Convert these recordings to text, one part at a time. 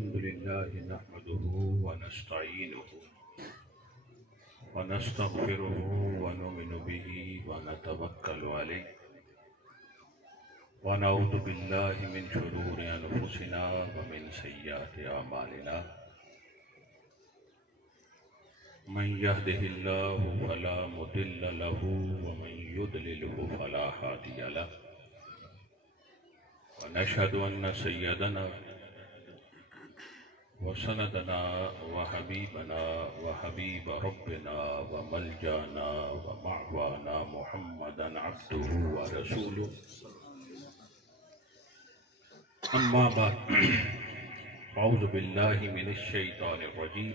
الحمد لله نحمده ونستعينه ونستغفره ونؤمن به ونتوكل عليه ونعوذ بالله من شرور أنفسنا ومن سيئات أعمالنا من يهده الله فلا مضل له ومن يضلله فلا هادي له ونشهد أن سيدنا وسندنا وحبيبنا وحبيب ربنا وملجانا ومعوانا محمدا عبده ورسوله أما بعد أعوذ بالله من الشيطان الرجيم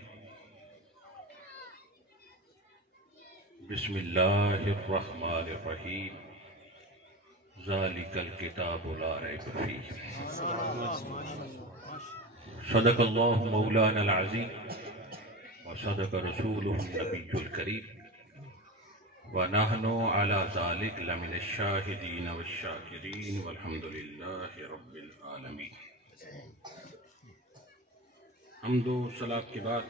بسم الله الرحمن الرحيم ذلك الكتاب لا ريب فيه صدق الله مولانا العظيم وصدق رسوله النبي الكريم ونحن على ذلك لمن الشاهدين والشاكرين والحمد لله رب العالمين. حمد و صلاۃ کے بعد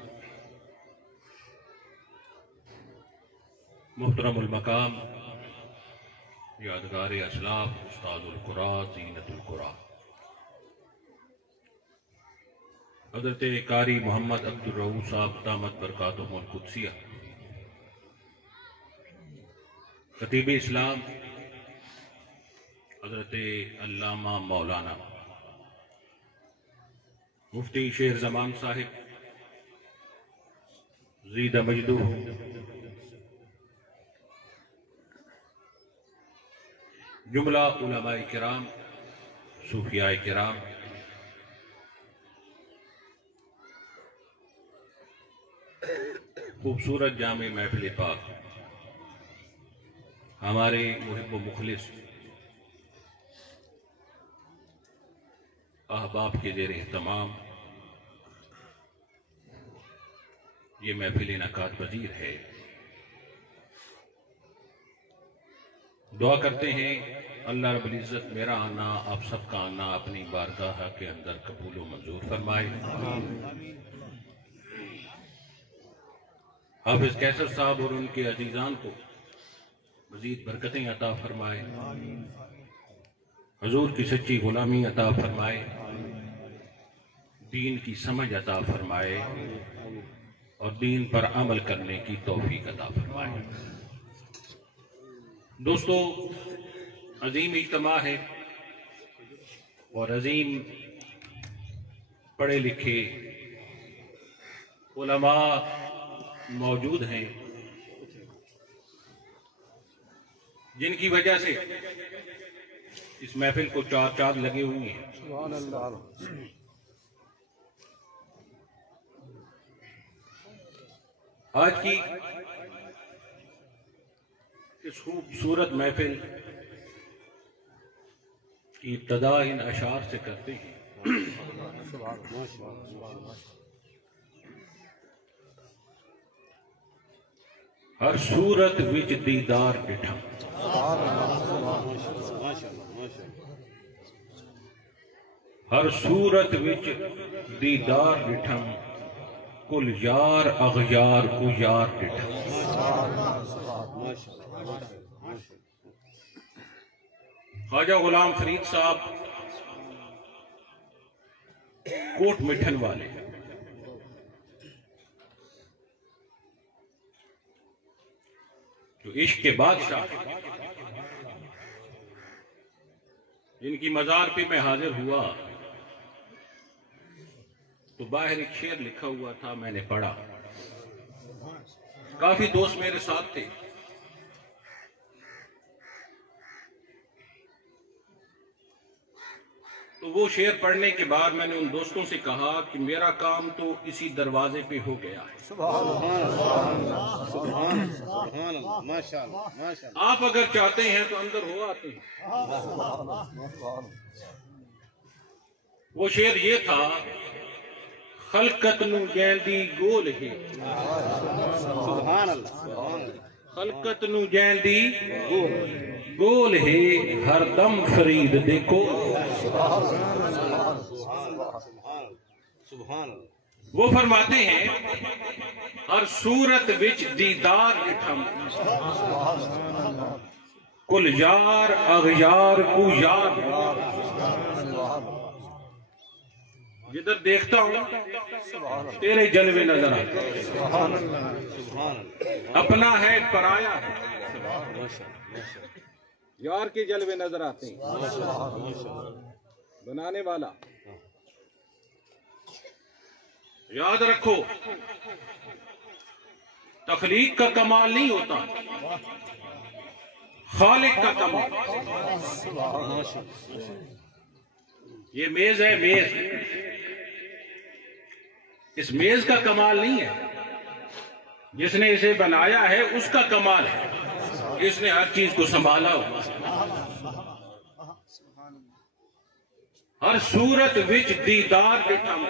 محترم المقام یادگار اسلاف استاد القرآن زینت القرآن حضرت قاری محمد عبد الرؤوف صاحب دامت برکاتہم القدسیہ خطیب اسلام حضرت علامہ مولانا مفتی شیر زمان صاحب زیدہ مجدو جملہ علماء کرام صوفیاء کرام خوبصورت جامع محفل پاک ہمارے محب و مخلص احباب کے زیر اہتمام یہ محفل انعقاد پذیر ہے. دعا کرتے ہیں اللہ رب العزت میرا آنا آپ سب کا آنا اپنی بارگاہ کے اندر قبول و منظور فرمائے. حافظ قیصر صاحب اور ان کے عزیزان کو مزید برکتیں عطا فرمائے. حضور کی سچی غلامی عطا فرمائے. دین کی سمجھ عطا فرمائے اور دین پر عمل کرنے کی توفیق عطا فرمائے. دوستو عظیم اجتماع ہے اور عظیم پڑھے لکھے علماء موجود ہیں جن کی وجہ سے اس محفل کو چار چاند لگے ہوئے ہیں. آج کی اس خوبصورت محفل کی ابتدا ان اشعار سے کرتے ہیں. ہر صورت وچ دیدار ڈٹھم ہر صورت وچ دیدار ڈٹھم کل یار اغیار کو یار ڈٹھم. خواجہ غلام فرید صاحب کوٹ مٹھن والے جو عشق کے بادشاہ جن کی مزار پہ میں حاضر ہوا تو باہر ایک شعر لکھا ہوا تھا, میں نے پڑھا. کافی دوست میرے ساتھ تھے. تو وہ شعر پڑھنے کے بعد میں نے ان دوستوں سے کہا کہ میرا کام تو اسی دروازے پہ ہو گیا ہے. آپ اگر چاہتے ہیں تو اندر ہو آتے ہیں. وہ شعر یہ تھا, خلقت نو جیندی گول ہے خلقت نو جیندی گول ہے ہر دم فرید دیکھو. سبحان اللہ. وہ فرماتے ہیں ہر صورت وچ دیدار ڈٹھم کل یار اغیار کو یار. جدھر دیکھتا ہوں تیرے جلوے نظر آتے ہیں. اپنا ہے پرایا ہے، یار کے جلوے نظر آتے ہیں. بنانے والا یاد رکھو تخلیق کا کمال نہیں ہوتا، خالق کا کمال. یہ میز ہے، میز، اس میز کا کمال نہیں ہے، جس نے اسے بنایا ہے اس کا کمال ہے، اس نے ہر چیز کو سنبھالا ہوا. ہر صورت وچ دیدار ڈٹھم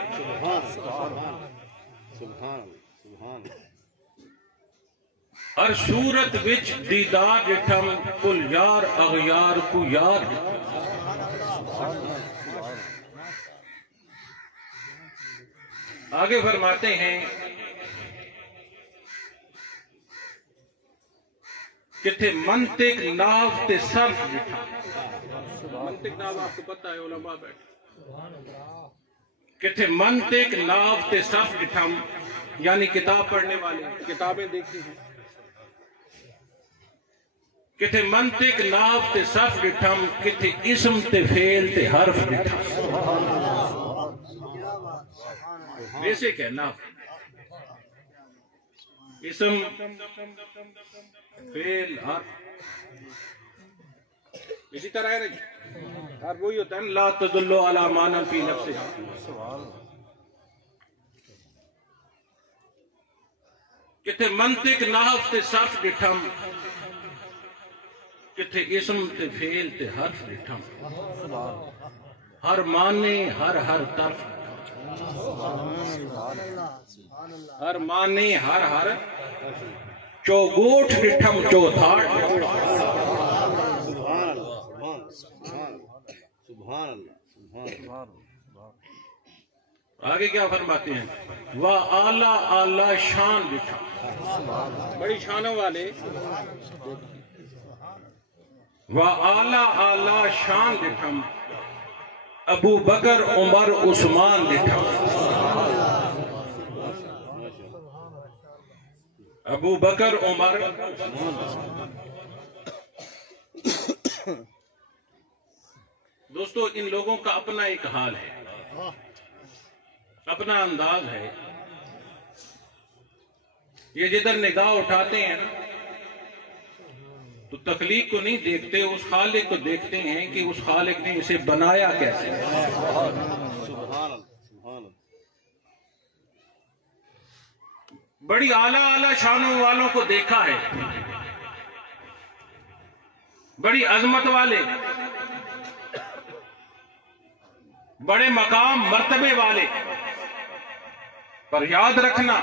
ہر صورت وچ دیدار ڈٹھم کل یار اغیار کو یار. آگے فرماتے ہیں کتھے منطق ناو تے صرف ڈٹھا. منطق ناو آپ کو پتہ ہے، علماء بیٹھے. کتھے منطق ناو تے صرف ڈٹھم یعنی کتاب پڑھنے والے کتابیں دیکھتے ہیں. کتھے منطق ناو تے صرف ڈٹھم کتھے اسم تے فعل تے حرف ڈٹھم. ویسے کہنا اسم فعل حرف اسی طرح ہے نا جی. اور وہی ہوتا ہے لا تدلو علی ما لم فی نفسہ. کتھے منطق نحو تے صرف ڈٹھم کتھے اسم تے فعل تے حرف ڈٹھم. ہر معنی ہر طرف، ہر معنی ہر چوگوٹ ڈٹھم چوتھاٹ. آگے کیا فرماتے ہیں وہ اعلیٰ اعلیٰ شان ڈٹھم. بڑی شانوں والے وہ اعلیٰ اعلیٰ شان ڈٹھم ابو بکر عمر عثمان ڈٹھم. ابو بکر عمر. دوستو ان لوگوں کا اپنا ایک حال ہے، اپنا انداز ہے. یہ جدھر نگاہ اٹھاتے ہیں نا تو تخلیق کو نہیں دیکھتے، اس خالق کو دیکھتے ہیں کہ اس خالق نے اسے بنایا کیسے. بڑی اعلیٰ اعلیٰ شانوں والوں کو دیکھا ہے، بڑی عظمت والے، بڑے مقام مرتبے والے. پر یاد رکھنا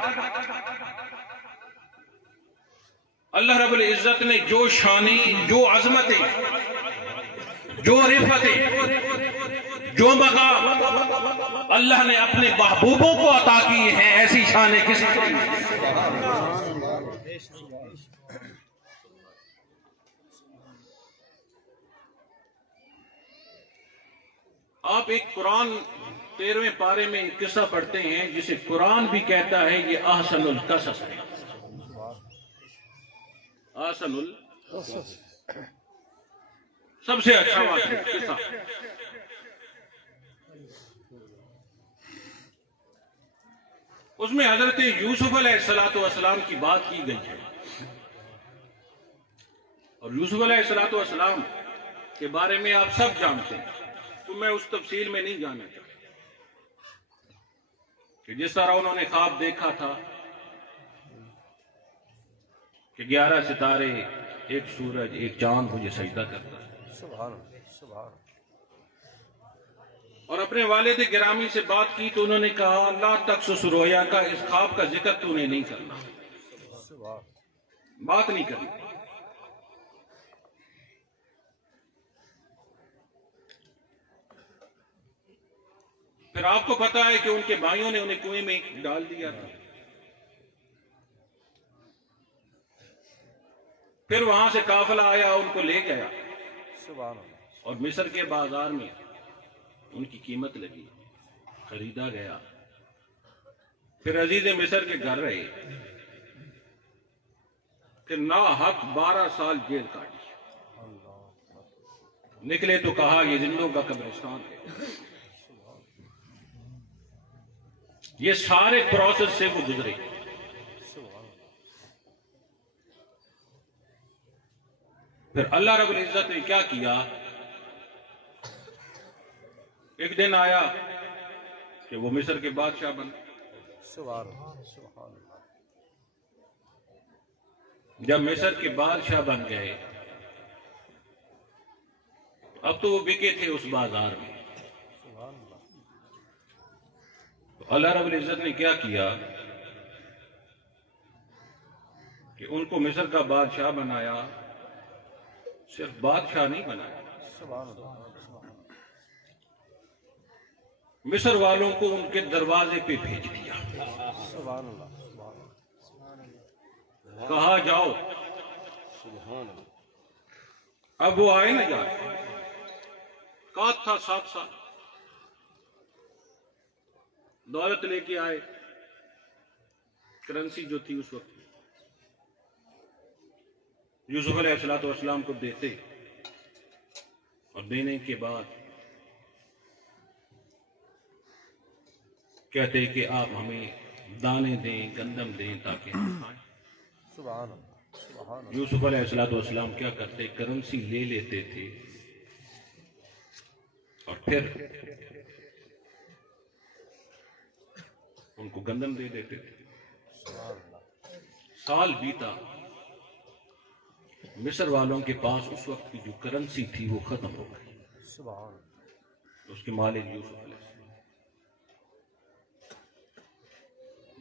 اللہ رب العزت نے جو شانی، جو عظمتیں، جو رفتیں، جو مقام اللہ نے اپنے محبوبوں کو عطا کیے ہیں، ایسی شانیں کسی کو نہیں. آپ ایک قرآن 13ویں پارے میں ایک قصہ پڑھتے ہیں جسے قرآن بھی کہتا ہے یہ احسن القصص ہے. احسن القصص سب سے اچھا قصہ. اس میں حضرت یوسف علیہ السلام کی بات کی گئی ہے، اور یوسف علیہ السلام کے بارے میں آپ سب جانتے ہیں، تو میں اس تفصیل میں نہیں جانا چاہتا کہ جس طرح انہوں نے خواب دیکھا تھا کہ 11 ستارے، ایک سورج، ایک چاند مجھے سجدہ کرتا ہے. اور اپنے والد گرامی سے بات کی تو انہوں نے کہا لا تقصص رؤیا کا، اس خواب کا ذکر تو نے نہیں کرنا، بات نہیں کرنی. پھر آپ کو پتا ہے کہ ان کے بھائیوں نے انہیں کنویں میں ڈال دیا تھا. پھر وہاں سے قافلہ آیا، ان کو لے گیا اور مصر کے بازار میں ان کی قیمت لگی، خریدا گیا. پھر عزیز مصر کے گھر رہے، پھر ناحق 12 سال جیل کاٹی. نکلے تو کہا یہ زندوں کا قبرستان ہے. یہ سارے پروسیس سے وہ گزرے. پھر اللہ رب العزت نے کیا کیا؟ ایک دن آیا کہ وہ مصر کے بادشاہ بن. جب مصر کے بادشاہ بن گئے، اب تو وہ بکے تھے اس بازار میں. تو اللہ رب العزت نے کیا کیا کہ ان کو مصر کا بادشاہ بنایا. صرف بادشاہ نہیں بنایا، مصر والوں کو ان کے دروازے پہ بھیج دیا. کہا جاؤ. اب وہ آئے نہ جائے. قحط تھا 7 سال، دولت لے کے آئے. کرنسی جو تھی اس وقت یوسف علیہ السلام کو دیتے، اور دینے کے بعد کہتے کہ آپ ہمیں دانے دیں، گندم دیں تاکہ ہم کھائیں. یوسف علیہ السلام کیا کرتے؟ کرنسی لے لیتے تھے اور پھر ان کو گندم دے دیتے تھے. سال بیتا، مصر والوں کے پاس اس وقت کی جو کرنسی تھی وہ ختم ہو گئی. اس کے مالک یوسف علیہ السلام.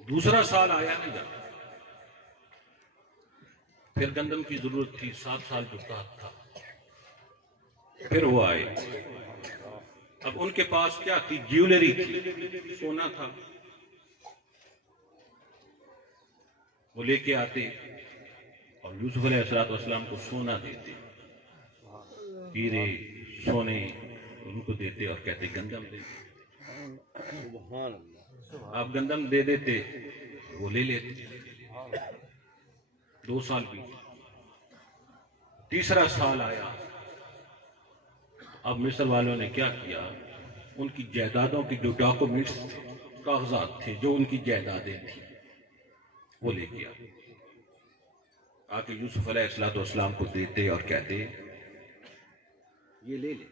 دوسرا سال آیا نہیں جاتا، پھر گندم کی ضرورت تھی. 7 سال جو قحط تھا، پھر وہ آئے. اب ان کے پاس کیا تھی؟ جیولری تھی، سونا تھا. وہ لے کے آتے اور یوسف علیہ السلام کو سونا دیتے، ہیرے سونے ان کو دیتے اور کہتے گندم دیتے. آپ گندم دے دیتے، وہ لے لیتے. 2 سال بھی. تیسرا سال آیا. اب مصر والوں نے کیا کیا؟ ان کی جائیدادوں کی جو ڈاکومنٹس تھے، کاغذات تھے، جو ان کی جائیدادیں تھیں، وہ لے کے آ کے یوسف علیہ السلام کو دیتے اور کہتے یہ لے لے،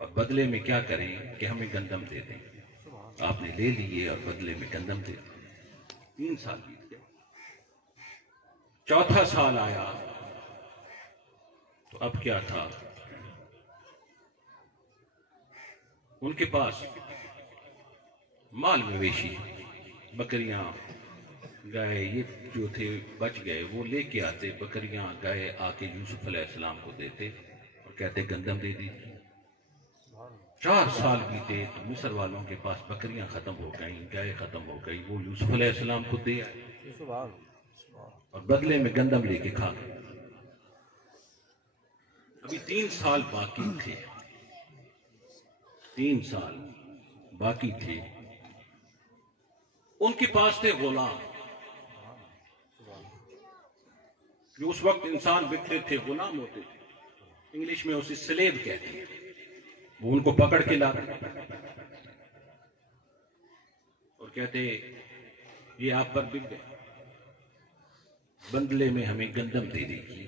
اور بدلے میں کیا کریں کہ ہمیں گندم دے دیں. آپ نے لے لیے اور بدلے میں گندم دے دیں. 3 سال بیت گئے. چوتھا سال آیا تو اب کیا تھا؟ ان کے پاس مال مویشی، بکریاں، گائے، یہ جو تھے بچ گئے، وہ لے کے آتے. بکریاں، گائے آ کے یوسف علیہ السلام کو دیتے اور کہتے گندم دے دیجیے. 4 سال بیتے تو مصر والوں کے پاس بکریاں ختم ہو گئیں، گائے ختم ہو گئی. وہ یوسف علیہ السلام کو دے آئے اور بدلے میں گندم لے کے کھا گئے. ابھی 3 سال باقی تھے. 3 سال باقی تھے. ان کے پاس تھے غلام، جو اس وقت انسان بکتے تھے، غلام ہوتے تھے. انگلش میں اسے سلیب کہتے ہیں. وہ ان کو پکڑ کے لاتے اور کہتے یہ آپ پر بک گئے، بدلے میں ہمیں گندم دے دیجیے.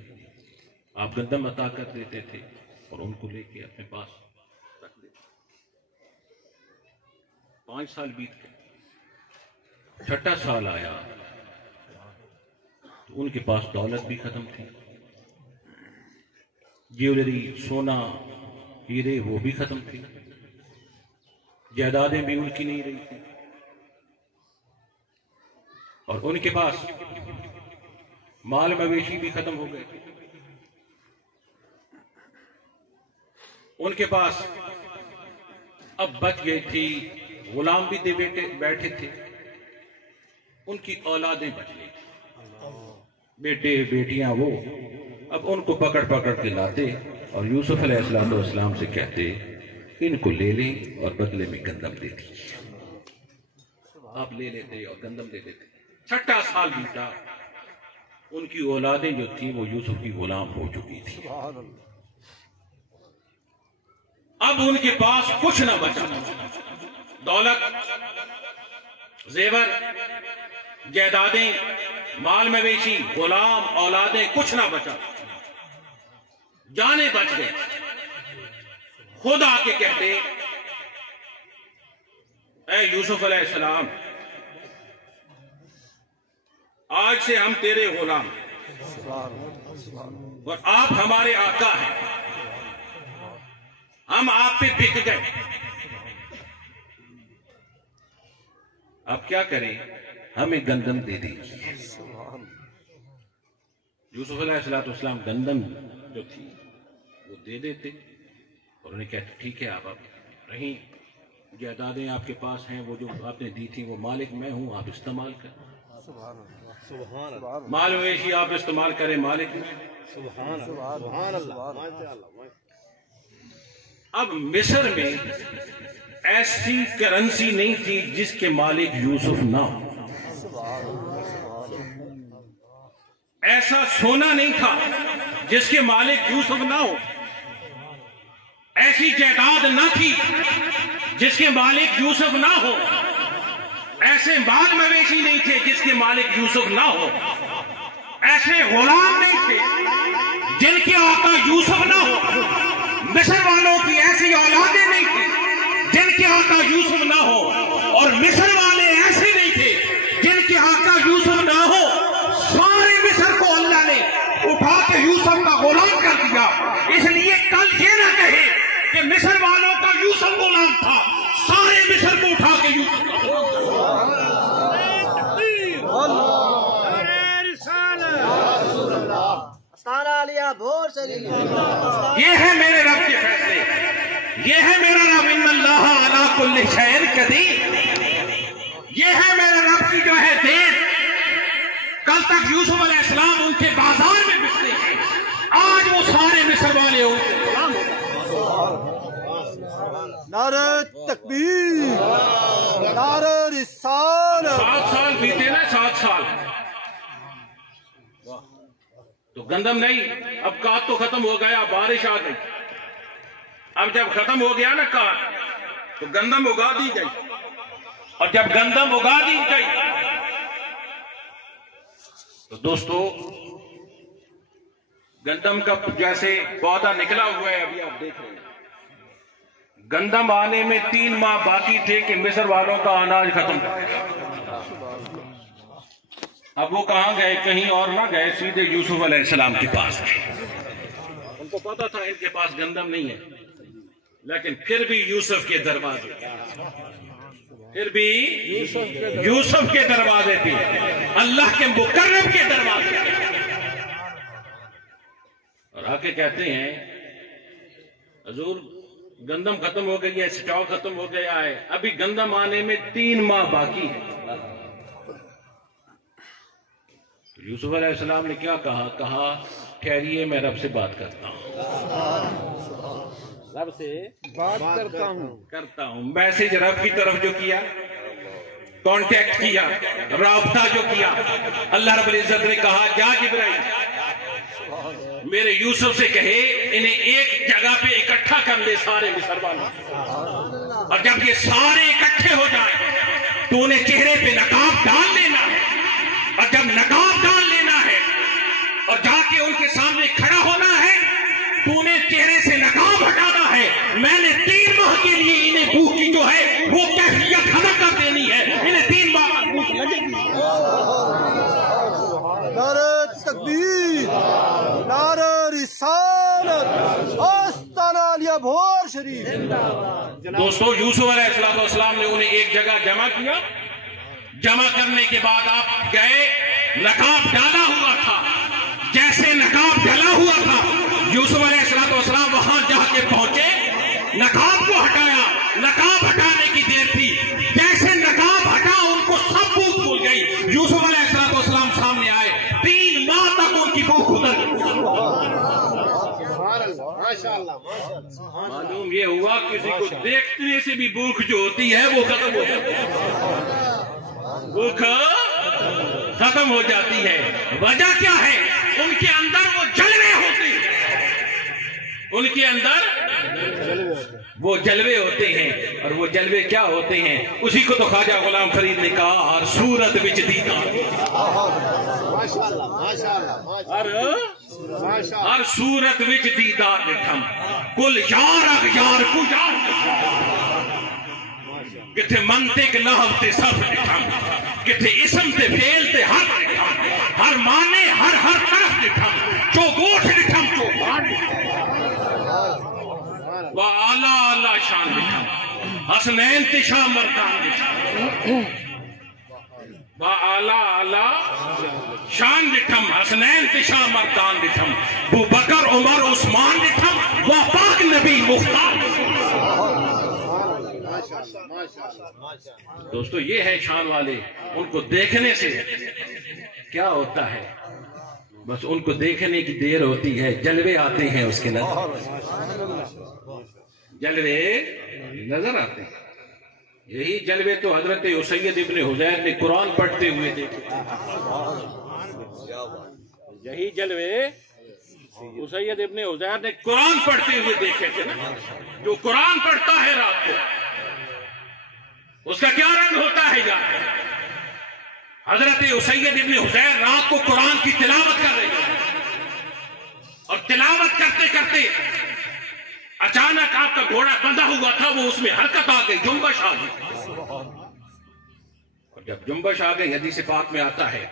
آپ گندم عطا کر دیتے تھے اور ان کو لے کے اپنے پاس رکھ دیتے. 5 سال بیت گئے. 6واں سال آیا تو ان کے پاس دولت بھی ختم تھی. جیولری، سونا، ہیرے، وہ بھی ختم تھی. جائیدادیں بھی ان کی نہیں رہی تھی. اور ان کے پاس مال مویشی بھی ختم ہو گئے. ان کے پاس اب بچ گئی تھی، غلام بھی دے بیٹھے تھے، ان کی اولادیں بچ گئی تھی، بیٹے بیٹیاں وہ، اب ان کو پکڑ پکڑ کے لاتے اور یوسف علیہ السلام سے کہتے ان کو لے لیں اور بدلے میں گندم دے دیجیے۔ آپ لے لیتے اور گندم دے دیتے۔ 6 سال بیتا، ان کی اولادیں جو تھیں وہ یوسف کی غلام ہو چکی تھی۔ اب ان کے پاس کچھ نہ بچا، دولت، زیور، جائیدادیں، مال مویشی، غلام، اولادیں، کچھ نہ بچا، جانیں بچ گئے۔ خود آ کے کہتے اے یوسف علیہ السلام، آج سے ہم تیرے غلام اور آپ ہمارے آقا ہیں، ہم آپ پہ بک گئے، اب کیا کریں؟ ہمیں گندم دے دیجیے۔ یوسف علیہ السلام گندم جو تھی وہ دے دیتے اور انہیں کہتے ٹھیک ہے، آپ رہیں، جائیدادیں آپ کے پاس ہیں، وہ جو آپ نے دی تھی وہ مالک میں ہوں، آپ استعمال کریں، مال مویشی آپ استعمال کریں، مالک میں۔ اب مصر میں ایسی کرنسی نہیں تھی جس کے مالک یوسف نہ ہو، ایسا سونا نہیں تھا جس کے مالک یوسف نہ ہو، ایسی جائیداد نہ تھی جس کے مالک یوسف نہ ہو، ایسے مال مویشی نہیں تھے جس کے مالک یوسف نہ ہو، ایسے غلام نہیں تھے جن کے آقا یوسف نہ ہو، مصر والوں کی ایسی اولادیں نہیں تھی جن کے آقا یوسف نہ ہو، اور مصر والے ایسے نہیں تھے جن کے آقا یوسف نہ ہو۔ سارے مصر کو اللہ نے اٹھا کے یوسف کا غلام کر دیا، اس لیے کل یہ نہ کہے کہ مصر والوں کا یوسف غلام تھا، سارے مصر کو اٹھا کے یوسف کا غلام کر دیا۔ یہ ہے میرے رب کے فیصلے، یہ ہے میرا رب، ان اللہ علی کل شیء قدیر، یہ ہے میرے رب کی جو ہے دین۔ کل تک یوسف علیہ السلام ان کے بازار میں بکتے ہیں، آج وہ سارے مصر والے ہو۔ نعرہ تکبیر، نعرہ رسالت۔ 7 سال بیتے نا، 7 سال تو گندم نہیں، اب کات تو ختم ہو گیا، بارش آ گئی، اب جب ختم ہو گیا نا کات تو گندم اگا دی گئی، اور جب گندم اگا دی گئی تو دوستو گندم کا جیسے پودا نکلا ہوا ہے، ابھی آپ دیکھ رہے ہیں، گندم آنے میں 3 ماہ باقی تھے کہ مصر والوں کا اناج ختم تھا۔ اب وہ کہاں گئے؟ کہیں اور نہ گئے، سیدھے یوسف علیہ السلام کے پاس گئے۔ ان کو پتا تھا ان کے پاس گندم نہیں ہے، لیکن پھر بھی یوسف کے دروازے، پھر بھی یوسف کے دروازے تھے، اللہ کے مقرب کے دروازے تھے، اور آ کے کہتے ہیں حضور گندم ختم ہو گئی ہے، سٹاک ختم ہو گیا ہے، ابھی گندم آنے میں 3 ماہ باقی ہے۔ یوسف علیہ السلام نے کیا کہا ٹھہریے، میں رب سے بات کرتا ہوں، رب سے بات کرتا ہوں۔ میسج رب کی طرف جو کیا، کانٹیکٹ کیا، رابطہ جو کیا، اللہ رب العزت نے کہا جا جبرائیل میرے یوسف سے کہے انہیں ایک جگہ پہ اکٹھا کر لے سارے مصر والوں، اور جب یہ سارے اکٹھے ہو جائیں تو انہیں چہرے پہ نقاب ڈال لینا ہے، اور جب نقاب ڈال لینا ہے اور جا کے ان کے سامنے کھڑا ہونا ہے تو انہیں چہرے سے نقاب ہٹانا ہے۔ میں نے 3 ماہ کے لیے انہیں بھوک کی جو ہے وہ کیفیت ختم کر دینی ہے، انہیں 3 ماہ بعد بھوک لگے گی۔ نعرہ تکبیر، نعرہ رسالت، آستانہ علیہ بھور شریف۔ دوستو یوسف علیہ السلام نے انہیں ایک جگہ جمع کیا، جمع کرنے کے بعد آپ گئے، نقاب ڈالا ہوا تھا، جیسے نقاب ڈالا ہوا تھا یوسف علیہ السلام وہاں جا کے پہنچے، نقاب کو ہٹایا، نقاب ہٹانے کی دیر تھی، جیسے نقاب ہٹا ان کو سب بھوک بھول گئی. یوسف علیہ السلام سامنے آئے، 3 ماہ تک ان کی بھوک اتر گئی. معلوم یہ ہوا کسی کو دیکھنے سے بھی بھوک جو ہوتی ہے وہ ختم ہو جاتی ہے. بھوک ختم ہو جاتی ہے. وجہ کیا ہے؟ ان کے اندر وہ جلوے ہوتے ہیں، ان کے اندر وہ جلوے ہوتے ہیں. اور وہ جلوے کیا ہوتے ہیں؟ اسی کو تو خواجہ غلام فرید نے کہا، اور صورت وچ دیدار، ہر صورت وچ دیدار ڈٹھم، کل یار اغیار کو یار کتھے منطق نحو تے صرف ڈٹھم، کتھے اسم تے فعل تے حرف ڈٹھم، ہر معنی ہر طرف ڈٹھم، چو گوٹھ ڈٹھم چو باڑ با اعلیٰ اعلیٰ شان ڈٹھم، حسنین تے شاہ مردان ڈٹھم، با اعلیٰ اعلیٰ شان ڈٹھم، حسنین تے شاہ مردان ڈٹھم، ابو بکر عمر عثمان ڈٹھم، وہ پاک نبی مختار. دوستو یہ ہے شان والے. ان کو دیکھنے سے کیا ہوتا ہے؟ بس ان کو دیکھنے کی دیر ہوتی ہے، جلوے آتے ہیں اس کے نظر، جلوے نظر آتے ہیں. یہی جلوے تو حضرت اسید ابن حضیر نے قرآن پڑھتے ہوئے دیکھے. یہی جلوے اسید ابن حضیر نے قرآن پڑھتے ہوئے دیکھے تھے. جو قرآن پڑھتا ہے رات کو اس کا کیا رنگ ہوتا ہے یار؟ حضرت اسید ابن حضیر رات کو قرآن کی تلاوت کر رہے ہیں، اور تلاوت کرتے کرتے اچانک آپ کا گھوڑا بندھا ہوا تھا، وہ اس میں حرکت آ گئی، جنبش آ گئی. اور جب جنبش آ گئی، حدیث پاک میں آتا ہے،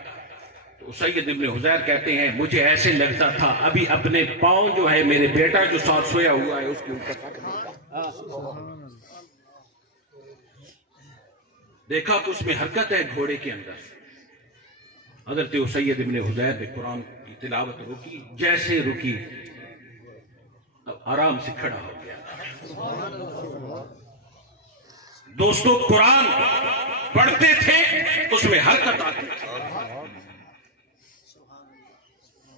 تو اسید ابن حضیر کہتے ہیں مجھے ایسے لگتا تھا ابھی اپنے پاؤں جو ہے میرے بیٹا جو ساتھ سویا ہوا ہے اس کے اوپر دیکھا تو اس میں حرکت ہے گھوڑے کے اندر. حضرت اسید ابن حضیر نے قرآن کی تلاوت رکی، جیسے رکی اب آرام سے کھڑا ہو گیا. دوستو قرآن پڑھتے تھے اس میں حرکت آتی تھی،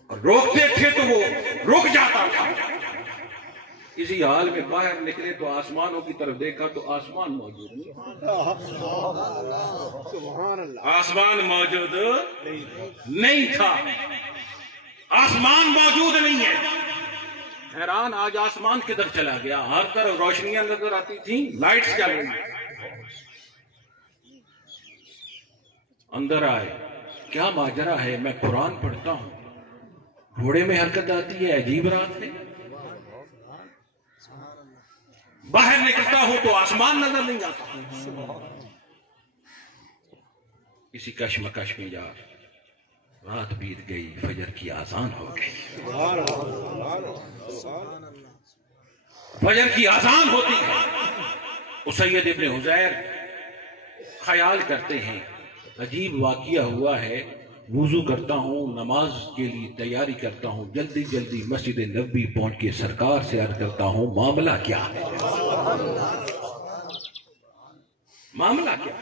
اور روکتے تھے تو وہ رک جاتا تھا. اسی حال میں باہر نکلے تو آسمانوں کی طرف دیکھا تو آسمان موجود نہیں، آسمان موجود نہیں تھا، آسمان موجود نہیں ہے. حیران آج آسمان کدھر چلا گیا؟ ہر طرف روشنیاں نظر آتی تھیں، لائٹس چل رہی. اندر آئے، کیا ماجرا ہے؟ میں قرآن پڑھتا ہوں، گھوڑے میں حرکت آتی ہے، عجیب رات ہے. باہر نکلتا ہوں تو آسمان نظر نہیں آتا. کسی کشمکش میں جا رات بیت گئی، فجر کی آذان ہو گئی. فجر کی آذان ہوتی ہے. اسید ابن حضیر خیال کرتے ہیں عجیب واقعہ ہوا ہے، وضو کرتا ہوں، نماز کے لیے تیاری کرتا ہوں، جلدی جلدی مسجد نبوی پہنچ کے سرکار سے عرض کرتا ہوں معاملہ کیا ہے؟ معاملہ کیا؟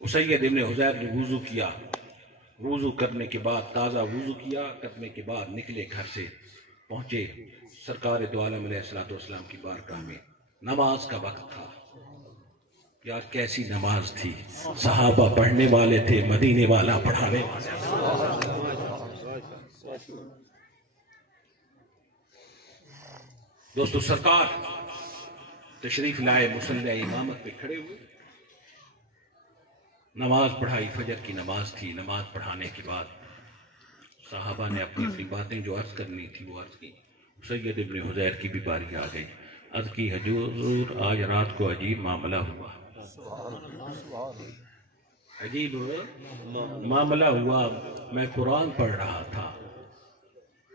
اسید ابن حضیر نے وضو کیا، وضو کرنے کے بعد تازہ وضو کیا کرنے کے بعد نکلے گھر سے، پہنچے سرکار دو عالم علیہ السلام کی بارگاہ میں. نماز کا وقت تھا. یار کیسی نماز تھی، صحابہ پڑھنے والے تھے، مدینے والا پڑھانے والے. دوستو سرکار تشریف لائے، مصلی امامت پہ کھڑے ہوئے، نماز پڑھائی. فجر کی نماز تھی. نماز پڑھانے کے بعد صحابہ نے اپنی اپنی باتیں جو عرض کرنی تھی وہ عرض کی. سید ابن حضیر کی بھی باری آ گئی. عرض کی حضور آج رات کو عجیب معاملہ ہوا، عجیب معاملہ ہوا. میں قرآن پڑھ رہا تھا،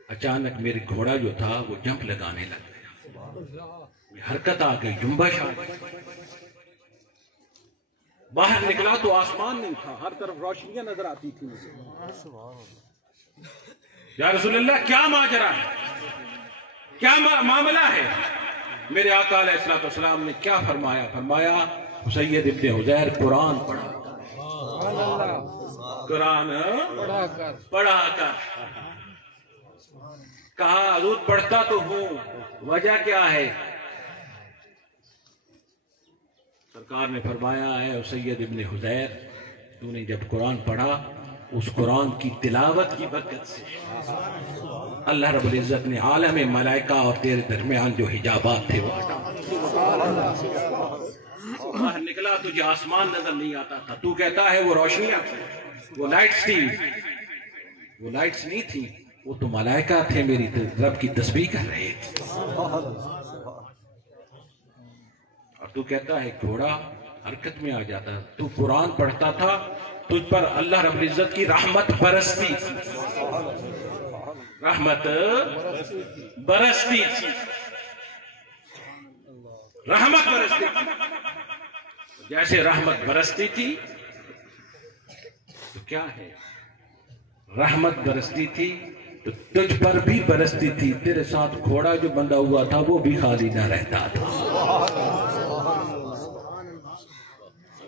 اچانک میرے گھوڑا جو تھا وہ جمپ لگانے لگ گیا، حرکت آ گئی، جنبش آ گئی. باہر نکلا تو آسمان نہیں تھا، ہر طرف روشنیاں نظر آتی تھی. یا رسول اللہ کیا ماجرا ہے، کیا معاملہ ہے؟ میرے آقا علیہ السلام نے کیا فرمایا؟ فرمایا سید ابن حذیر قرآن پڑھا قرآن پڑھا کر. کہا حضور پڑھتا تو ہوں، وجہ کیا ہے؟ سرکار نے فرمایا ہے سید ابن حذیر، تو نے جب قرآن پڑھا اس قرآن کی تلاوت کی برکت سے اللہ رب العزت نے عالم ملائکہ اور تیرے درمیان جو حجابات تھے وہ ہٹا. باہر نکلا تجھے آسمان نظر نہیں آتا تھا، تو کہتا ہے وہ روشنیاں تھیں، وہ لائٹس تھی. وہ لائٹس نہیں تھی، وہ تو ملائکہ تھے میری رب کی تسبیح کر رہے تھے. اور تو کہتا ہے گھوڑا حرکت میں آ جاتا. تو قرآن پڑھتا تھا، تجھ پر اللہ رب العزت کی رحمت برستی تھی، رحمت برستی تھی، رحمت برستی تھی. جیسے رحمت برستی تھی تو کیا ہے؟ رحمت برستی تھی تو تجھ پر بھی برستی تھی. تیرے ساتھ گھوڑا جو بندھا ہوا تھا وہ بھی خالی نہ رہتا تھا.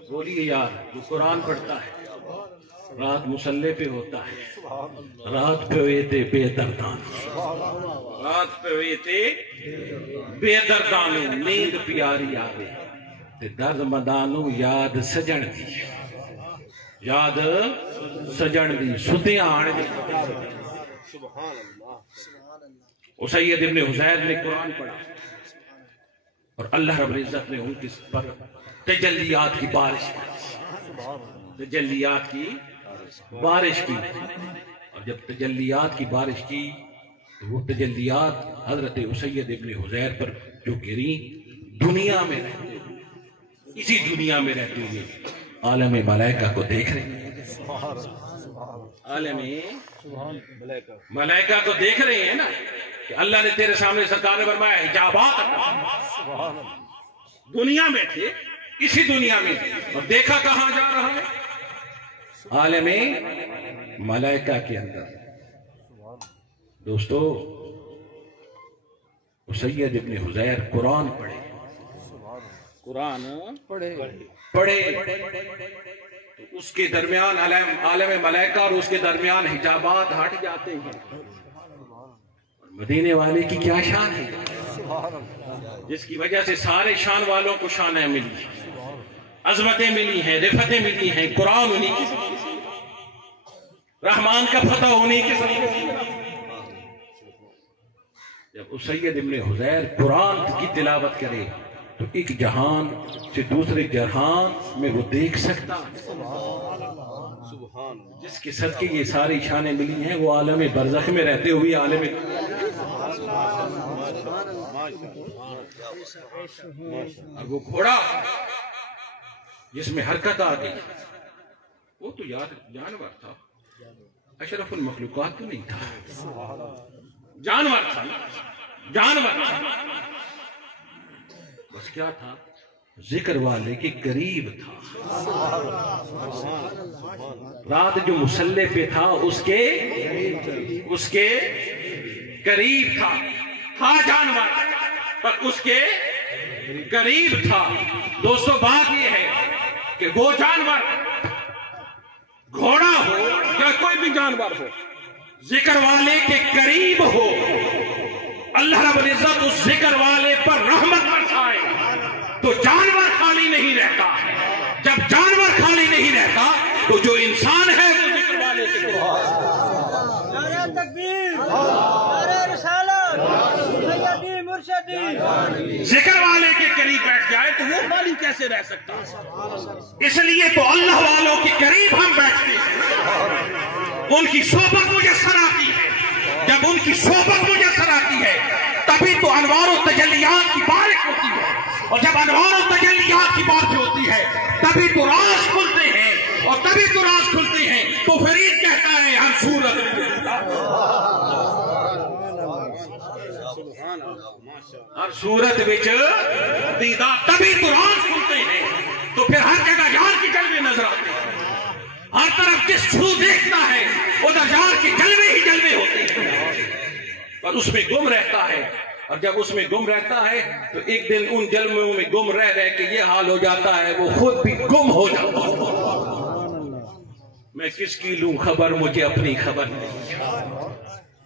بولیے یار، جو قرآن پڑھتا ہے رات مصلے پہ ہوتا ہے، رات پہ ویتے بے دردان، رات پہ ویتے بے دردانو نیند پیاری آوے تے درد مدانو یاد سجن دی، یاد سجن دی ستیاں آنے دی. سید ابن حذیر نے قرآن پڑھا اور اللہ رب العزت نے ان کے پر تجلیات کی بارش کی، تجلیات کی بارش کی. اور جب تجلیات کی بارش کی تو وہ تجلیات حضرت سید ابن حذیر پر جو گری، دنیا میں رہتے، اسی دنیا میں رہتے ہوئے عالم ملائکہ کو دیکھ رہے ہیں، عالم ملائکہ کو دیکھ رہے ہیں نا کہ اللہ نے تیرے سامنے سرکار نے فرمایا حجابات دنیا میں تھے، اسی دنیا میں، اور دیکھا کہاں جا رہا ہے؟ عالم ملائکہ کے اندر. دوستو سید ابن حذیر قرآن پڑھے، قرآن پڑھے تو اس کے درمیان عالم ملائکہ اور اس کے درمیان حجابات ہٹ جاتے ہیں. مدینے والے کی کیا شان ہے جس کی وجہ سے سارے شان والوں کو شانیں ملی، عظمتیں ملی ہیں، رفتیں ملی ہیں. قرآن انہی کی رحمان کا فتح انہی کی. جب سید ابن حذیر قرآن کی تلاوت کرے تو ایک جہان سے دوسرے جہان میں وہ دیکھ سکتا. جس کے صدقے یہ ساری شانیں ملی ہیں وہ عالم برزخ میں رہتے ہوئے عالم. اور وہ گھوڑا جس میں حرکت آ گئی وہ تو جانور تھا، اشرف المخلوقات تو نہیں تھا، جانور تھا، جانور تھا. بس کیا تھا؟ ذکر والے کے قریب تھا. رات جو مصلے پہ تھا اس کے قریب تھا جانور، پر اس کے قریب تھا. دوستو بات یہ ہے کہ وہ جانور گھوڑا ہو یا کوئی بھی جانور ہو، ذکر والے کے قریب ہو، اللہ رب العزت اس ذکر والے پر رحمت برسائے تو جانور خالی نہیں رہتا. جب جانور خالی نہیں رہتا تو جو انسان ہے وہ ذکر والے کے قریب. نعرہ تکبیر، نعرہ رسالت، سیدی مرشدی. ذکر والے کے قریب بیٹھ جائے تو وہ خالی کیسے رہ سکتا؟ اس لیے تو اللہ والوں کے قریب ہم بیٹھتے ہیں، ان کی صحبت میسر آتی ہے. جب ان کی صحبت میسر آتی ہے تبھی تو انوار و تجلیات کی بارش ہوتی ہے، اور جب انوار و تجلیات کی بارش ہوتی ہے تبھی تو راز کھلتے ہیں، اور تبھی تو راز کھلتے ہیں. تو فرید کہتا ہے ہم صورت ہر صورت وچ دیدار، تبھی تو راز کھلتے ہیں. تو پھر ہر جگہ یار کی جلوے نظر آتے ہیں، ہر طرف جس چھو دیکھتا ہے ادھر یار کے جلوے ہی جلوے ہوتے ہیں، اور اس میں گم رہتا ہے اور جب اس میں گم رہتا ہے تو ایک دن ان جلووں میں گم رہ کے یہ حال ہو جاتا ہے وہ خود بھی گم ہو جاتا ہے۔ میں کس کی لوں خبر مجھے اپنی خبر نہیں،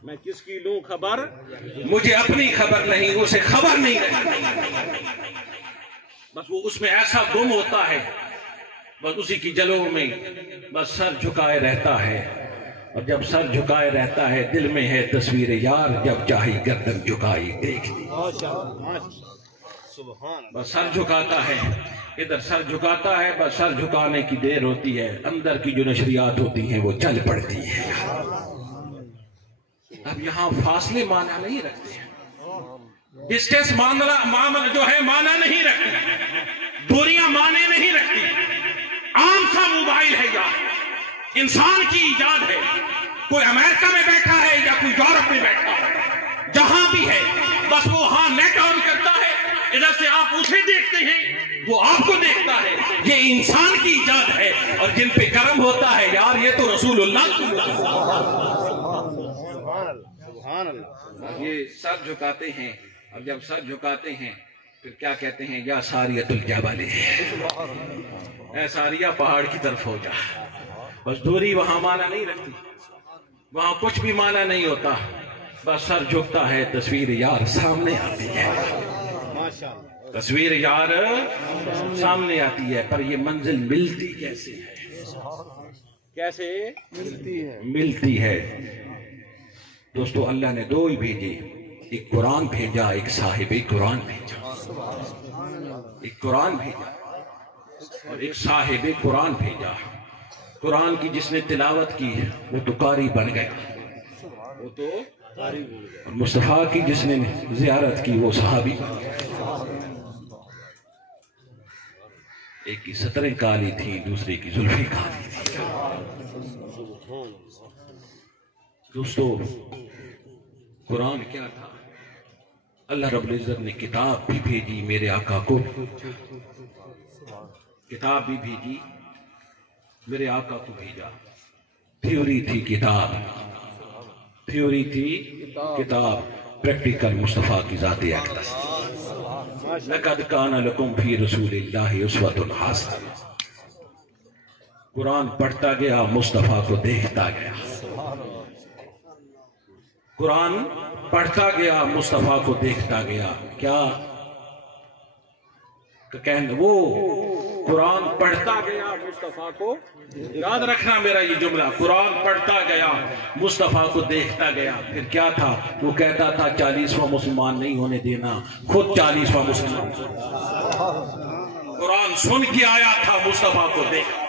میں کس کی لوں خبر مجھے اپنی خبر نہیں، اسے خبر نہیں رہتی، بس وہ اس میں ایسا گم ہوتا ہے، بس اسی کی جلووں میں بس سر جھکائے رہتا ہے، اور جب سر جھکائے رہتا ہے دل میں ہے تصویر یار، جب چاہی گردن جھکائی دیکھ لی، بس سر جھکاتا ہے، ادھر سر جھکاتا ہے، بس سر جھکانے کی دیر ہوتی ہے، اندر کی جو نشریات ہوتی ہیں وہ چل پڑتی ہے۔ اب یہاں فاصلے معنی نہیں رکھتے ہیں، ڈسٹینس معاملہ جو ہے معنی نہیں رکھتی، دوریاں معنی نہیں رکھتی، عام سا موبائل ہے یار، انسان کی ایجاد ہے، کوئی امریکہ میں بیٹھا ہے یا کوئی یورپ میں بیٹھا ہے، جہاں بھی ہے بس وہ ہاں نیٹ آن کرتا ہے، ادھر سے آپ اسے دیکھتے ہیں وہ آپ کو دیکھتا ہے، یہ انسان کی ایجاد ہے، اور جن پہ کرم ہوتا ہے یار یہ تو رسول اللہ کی یہ سر جھکاتے ہیں، اور جب سر جھکاتے ہیں پھر کیا کہتے ہیں، یا ساریت الجبل، اے ساریہ پہاڑ کی طرف ہو جا، بس دوری وہاں معنی نہیں رکھتی، وہاں کچھ بھی معنی نہیں ہوتا، بس سر جھکتا ہے، تصویر یار سامنے آتی ہے، تصویر یار سامنے آتی ہے، پر یہ منزل ملتی کیسے ہے، کیسے ملتی ہے؟ دوستو اللہ نے دو ہی بھیجے، ایک قرآن بھیجا، ایک صاحب قرآن بھیجا، ایک قرآن بھیجا اور ایک صاحب قرآن بھیجا۔ قرآن کی جس نے تلاوت کی وہ تو قاری بن گیا، وہ تو اور مصطفیٰ کی جس نے زیارت کی وہ صحابی بن گیا۔ ایک کی ستریں کالی تھی، دوسرے کی زلفیں کالی تھی۔ دوستو قرآن کیا تھا؟ اللہ رب العزت نے کتاب بھی بھیجی میرے آقا کو، کتاب بھی بھیجی میرے آقا کو بھیجا، تھیوری تھی کتاب، تھیوری تھی کتاب، پریکٹیکل مصطفیٰ کی ذات اقدس۔ لقد کان لکم فی رسول اللہ اسوۃ حسنہ۔ قرآن پڑھتا گیا، مصطفیٰ کو دیکھتا گیا، قرآن پڑھتا گیا، مصطفیٰ کو دیکھتا گیا۔ کیا کہنا وہ قرآن پڑھتا گیا مصطفیٰ کو، یاد رکھنا میرا یہ جملہ، قرآن پڑھتا گیا مصطفیٰ کو دیکھتا گیا۔ پھر کیا تھا؟ وہ کہتا تھا 40واں مسلمان نہیں ہونے دینا، خود 40واں مسلمان، قرآن سن کے آیا تھا مصطفیٰ کو دیکھا،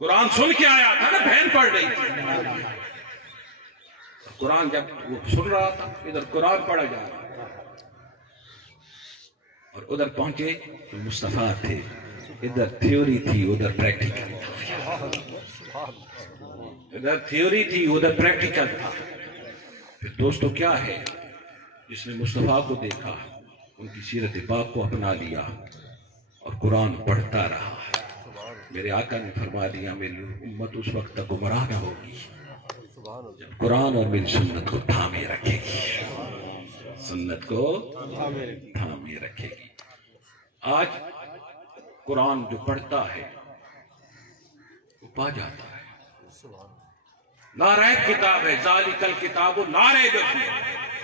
قرآن سن کے آیا تھا نا، بہن پڑھ رہی تھی، قرآن جب وہ سن رہا تھا ادھر قرآن پڑھا جا رہا، اور ادھر پہنچے تو مصطفیٰ تھے، ادھر تھیوری تھی ادھر پریکٹیکل تھا، ادھر تھیوری تھی ادھر پریکٹیکل تھا۔ پھر دوستو کیا ہے، جس نے مصطفیٰ کو دیکھا، ان کی سیرت پاک کو اپنا لیا اور قرآن پڑھتا رہا، میرے آقا نے فرما دیا میری امت اس وقت تک گمراہ نہ ہوگی جب قرآن اور میری سنت کو تھامے رکھے گی، سنت کو تھامے رکھے گی۔ آج قرآن جو پڑھتا ہے وہ پا جاتا ہے، لا ریب کتاب ہے، ذالک الکتاب لا ریب فیہ،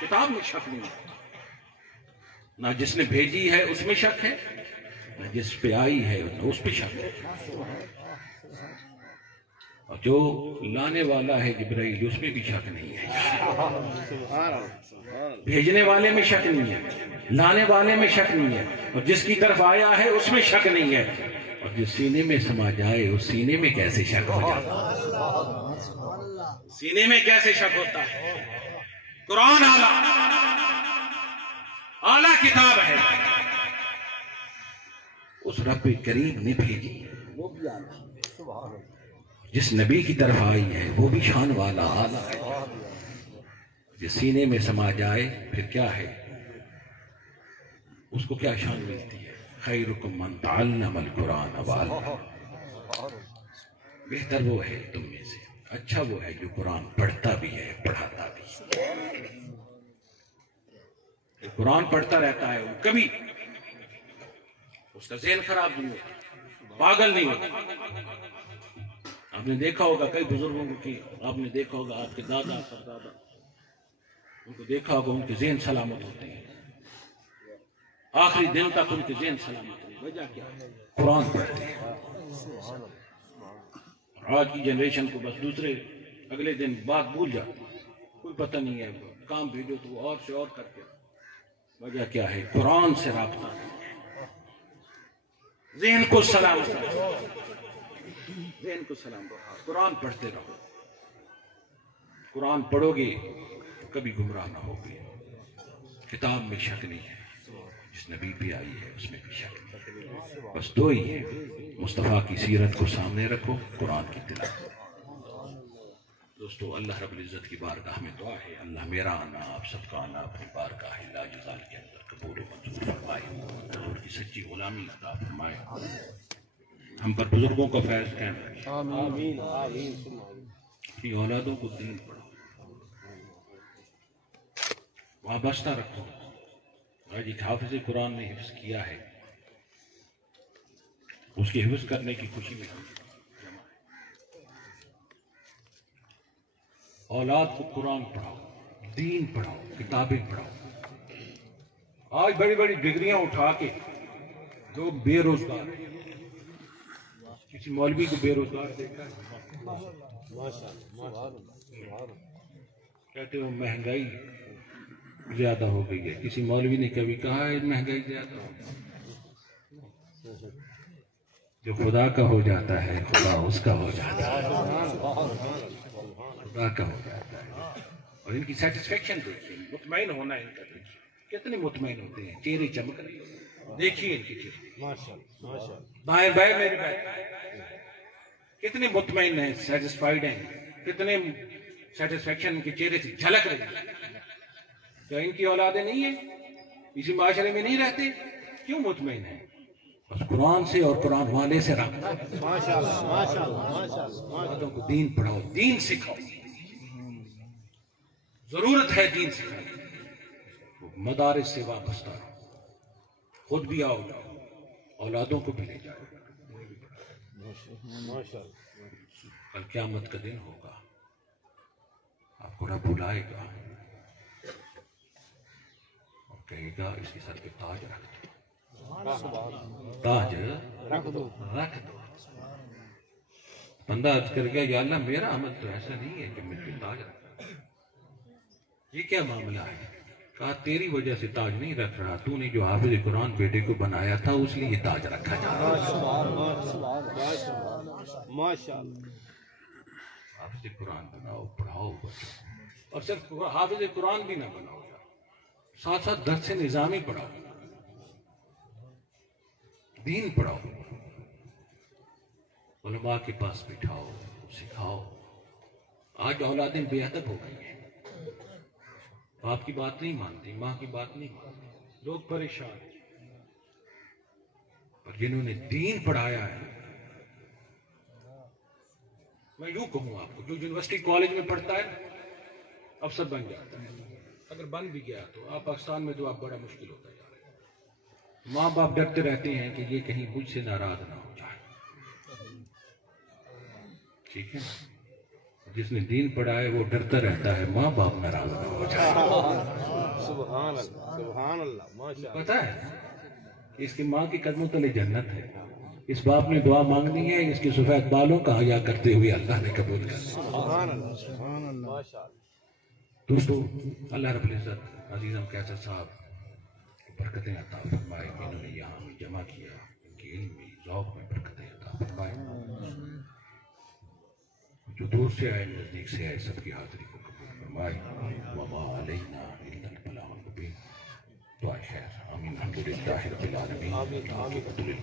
کتاب میں شک نہیں، نہ جس نے بھیجی ہے اس میں شک ہے، نہ جس پہ آئی ہے اس پہ شک ہے، اور جو لانے والا ہے جبرائیل اس میں بھی شک نہیں ہے، بھیجنے والے میں شک نہیں ہے، لانے والے میں شک نہیں ہے، اور جس کی طرف آیا ہے اس میں شک نہیں ہے، اور جس سینے میں سما جائے اس سینے میں کیسے شک ہو جاتا ہے، سینے میں کیسے شک ہوتا ہے؟ قرآن اعلیٰ کتاب ہے، اس رب کریم نے بھیجی وہ بھی اعلیٰ، جس نبی کی طرف آئی ہے وہ بھی شان والا اعلیٰ ہے، جس سینے میں سما جائے پھر کیا ہے، اس کو کیا شان ملتی ہے؟ خیرکم من تعلم القرآن وعلمہ، بہتر وہ ہے تم میں سے، اچھا وہ ہے جو قرآن پڑھتا بھی ہے پڑھاتا بھی ہے۔ قرآن پڑھتا رہتا ہے، وہ کبھی اس کا ذہن خراب نہیں ہوتا، پاگل نہیں ہوتا۔ آپ نے دیکھا ہوگا کئی بزرگوں کی، آپ نے دیکھا ہوگا آپ کے دادا پردادا، ان کو دیکھا ہوگا ان کے ذہن سلامت ہوتے ہیں، آخری دن تک ان کے ذہن سلامت ہوتے ہیں۔ وجہ کیا ہے؟ قرآن پڑھتے ہیں۔ آج کی جنریشن کو بس دوسرے اگلے دن بات بھول جاتی، کوئی پتہ نہیں ہے، کام بھیجو تو وہ اور سے اور کر کے۔ وجہ کیا ہے؟ قرآن سے رابطہ، ذہن کو سلامت رکھو، ذہن کو سلامت رکھو، قرآن پڑھتے رہو۔ قرآن پڑھو گے تو کبھی گمراہ نہ ہوگے۔ کتاب میں شک نہیں ہے، جس نبی پہ آئی ہے اس میں بھی شک نہیں، بس دو ہی ہے، مصطفیٰ کی سیرت کو سامنے رکھو، قرآن کی تلاوت۔ دوستو، اللہ رب العزت کی بارگاہ میں دعا ہے، اللہ میرا آنا، آپ سب کا آنا اپنی بارگاہ لا جزال کے اندر قبول و منظور فرمائے، حضور کی سچی غلامی عطا فرمائے، ہم پر بزرگوں کا فیض قائم رکھے، آمین آمین۔ اپنی اولادوں کو دین پڑھاؤ، وابستہ رکھو۔ آج ایک حافظ قرآن نے حفظ کیا ہے، اس کی حفظ کرنے کی خوشی میں ہم جمع ہیں۔ اولاد کو قرآن پڑھاؤ، دین پڑھاؤ، کتابیں پڑھاؤ۔ آج بڑی بڑی ڈگریاں اٹھا کے جو بے روزگار ہیں، کسی مولوی کو بے روزگار دیکھا ہے؟ کہتے ہو مہنگائی زیادہ ہو گئی ہے، کسی مولوی نے کبھی کہا ہے مہنگائی زیادہ ہو گئی؟ جو خدا کا ہو جاتا ہے خدا اس کا ہو جاتا ہے، خدا کا ہو جاتا ہے۔ اور ان کی سیٹسفیکشن دیکھیے، مطمئن ہونا ان کا دیکھیے، کتنے مطمئن ہوتے ہیں، چہرے چمک رہے ہیں، دیکھیے ان کی چہرے، بائیں بائیں میرے بھائی کتنے مطمئن ہیں، سیٹسفائیڈ ہیں، کتنے سیٹسفیکشن ان کے چہرے سے جھلک رہی ہے۔ کیا ان کی اولادیں نہیں ہیں، اسی معاشرے میں نہیں رہتے؟ کیوں مطمئن ہیں؟ بس قرآن سے اور قرآن والے سے رابطہ۔ اولادوں کو دین پڑھاؤ، دین سکھاؤ، ضرورت ہے دین سکھاؤ۔ مدارس سے وابستہ رہو، خود بھی آؤ جاؤ، اولادوں کو بھی لے جاؤ۔ کل قیامت کا دن ہوگا، آپ کو رب بلائے گا اور کہے گا اس کے سر پہ تاج رکھ دو، تاج رکھ دو۔ بندہ عرض کر گیا یا اللہ میرا عمل تو ایسا نہیں ہے کہ مجھ پہ تاج رکھا، یہ کیا معاملہ ہے؟ کہا تیری وجہ سے تاج نہیں رکھ رہا، تو نے جو حافظ قرآن بیٹے کو بنایا تھا اس لیے یہ تاج رکھا جا رہا ہے۔ حافظ قرآن بناؤ، پڑھاؤ بچوں، اور صرف حافظ قرآن بھی نہ بناؤ، ساتھ ساتھ درس نظامی پڑھاؤ، دین پڑھاؤ، علماء کے پاس بٹھاؤ، سکھاؤ۔ آج اولادیں بے ادب ہو گئی ہیں، باپ کی بات نہیں مانتی، ماں کی بات نہیں مانتی، لوگ پریشان ہیں۔ پر جنہوں نے دین پڑھایا ہے، میں یوں کہوں آپ کو، جو یونیورسٹی کالج میں پڑھتا ہے افسر بن جاتا ہے، اگر بن بھی گیا تو آپ پاکستان میں تو آپ بڑا مشکل ہوتا جا رہا ہے۔ ماں باپ ڈرتے رہتے ہیں کہ یہ کہیں مجھ سے ناراض نہ ہو جائے، ٹھیک ہے؟ جس نے دین پڑھا ہے وہ ڈرتا رہتا ہے ماں باپ ناراض نہ ہو جائے۔ سبحان اللہ، پتہ ہے اس کی ماں کے قدموں تلے جنت ہے، اس باپ نے دعا مانگنی ہے، اس کے سفید بالوں کا حیا کرتے ہوئے اللہ نے قبول کر لیا۔ دوستو، اللہ رب العزت عزیزم کیسر صاحب کو برکتیں عطا فرمائے، انہوں نے یہاں ہمیں جمع کیا، ان کے علم میں ذوق میں برکتیں عطا فرمائے، جو دور سے آئے نزدیک سے آئے سب کی حاضری کو قبول فرمائے۔ وما علینا الا البلاغ المبین۔ دعائے خیر، آمین، الحمدللہ رب العالمین۔